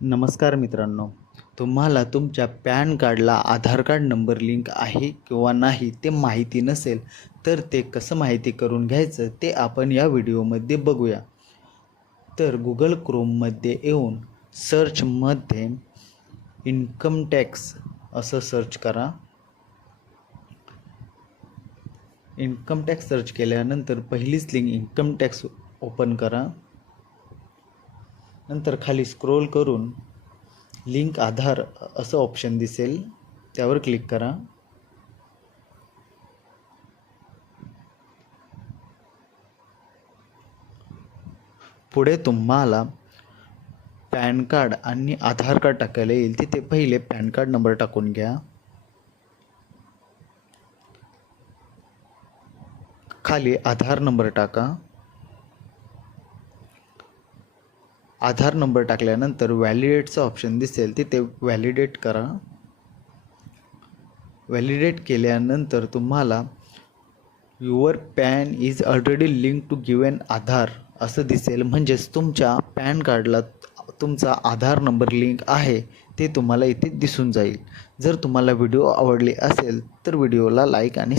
नमस्कार मित्रांनो तुम्हाला तुमच्या पॅन कार्डला आधार कार्ड नंबर लिंक आहे किंवा नाही ते माहिती नसेल तर ते कसं माहिती करून घ्यायचं ते आपण या व्हिडिओमध्ये बघूया. तर गुगल क्रोममध्ये येऊन सर्चमध्ये इन्कम टॅक्स असं सर्च करा. इन्कम टॅक्स सर्च केल्यानंतर पहिलीच लिंक इन्कम टॅक्स ओपन करा. नंतर खाली स्क्रोल करून लिंक आधार असं ऑप्शन दिसेल. त्यावर क्लिक करा. पुढे तुम्हाला पॅन कार्ड आणि आधार कार्ड टाकायला येईल. तिथे पहिले पॅन कार्ड नंबर टाकून घ्या. खाली आधार नंबर टाका. आधार नंबर टाकल्यानंतर व्हॅलिडेटचं ऑप्शन दिसेल. तिथे व्हॅलिडेट करा. व्हॅलिडेट केल्यानंतर तुम्हाला your PAN is already link to given Aadhaar असं दिसेल. म्हणजेच तुमच्या पॅन कार्डला तुमचा आधार नंबर लिंक आहे ते तुम्हाला इथे दिसून जाईल. जर तुम्हाला व्हिडिओ आवडले असेल तर व्हिडिओला लाईक आणि